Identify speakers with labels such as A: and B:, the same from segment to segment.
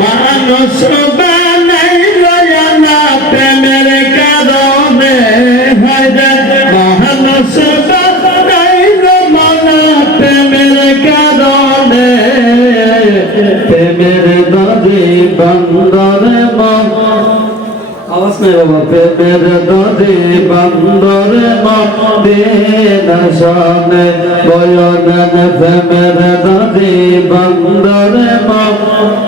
A: মানুষ প্রেমের কারণে হয় মানুষ প্রেমের কারণে। প্রেমের প্রেমের নদী বন্দরে মনে নশানে বয়নন প্রেমের নদী বন্দরে মন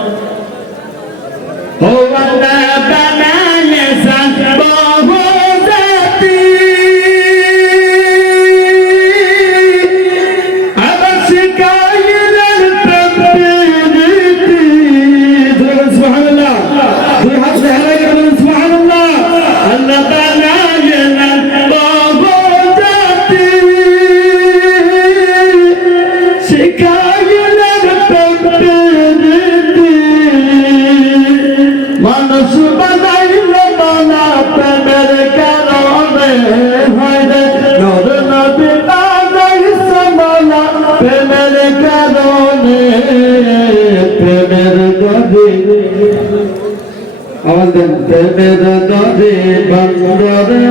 A: দেন প্রেমের নদী বন্দরে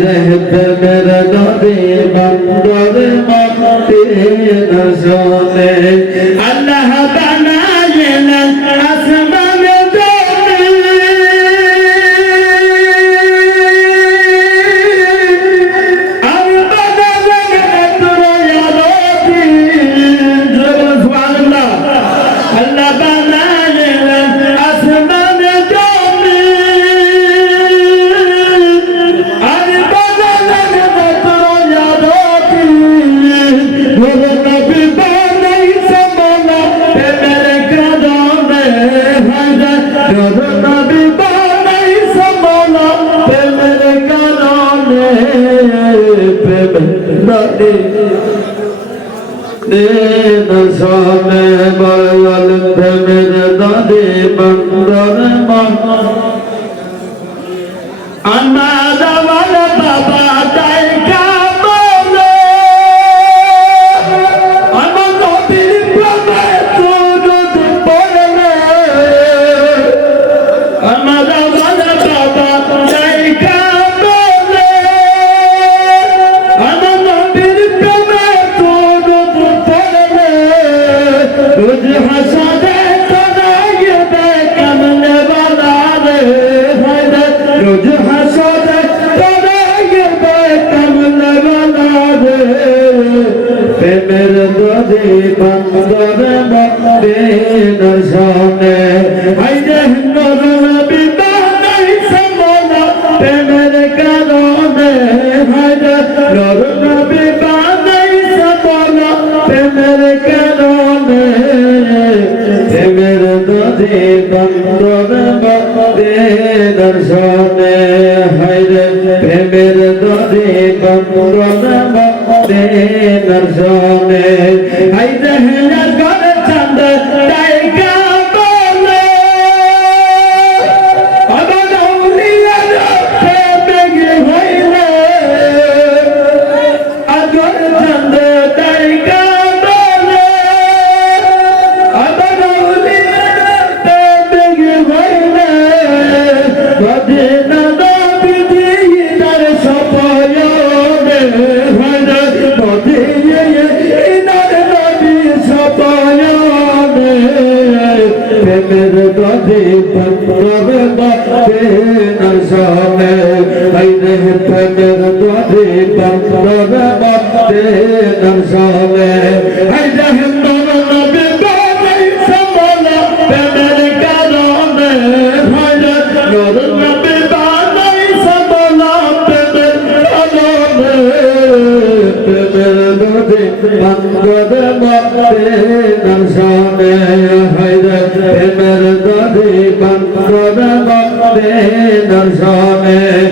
A: রে প্রেমের নদী বন্দরে মাটি নজনে প্রেম নদী নশানে বল প্রেমের নদী বন্দর মন আমার রোজ হাসানে তোরাইয়ে দে কামলে বালা রে প্রেমের নদী বন্দরে মন্দে নশনে হায় রে নরম বিদানাই সমনা প্রেমের কারণে হায় রে নরম প্রেমের নদী নদী বন্দরে মন্দে দর্শনে হায় রে প্রেমের প্রেমের নদী বন্দরে বাতে নশনে হাইরে প্রেমের প্রেমের নদী বন্দরে বাতে নশনে হাইরে প্রেমের নদী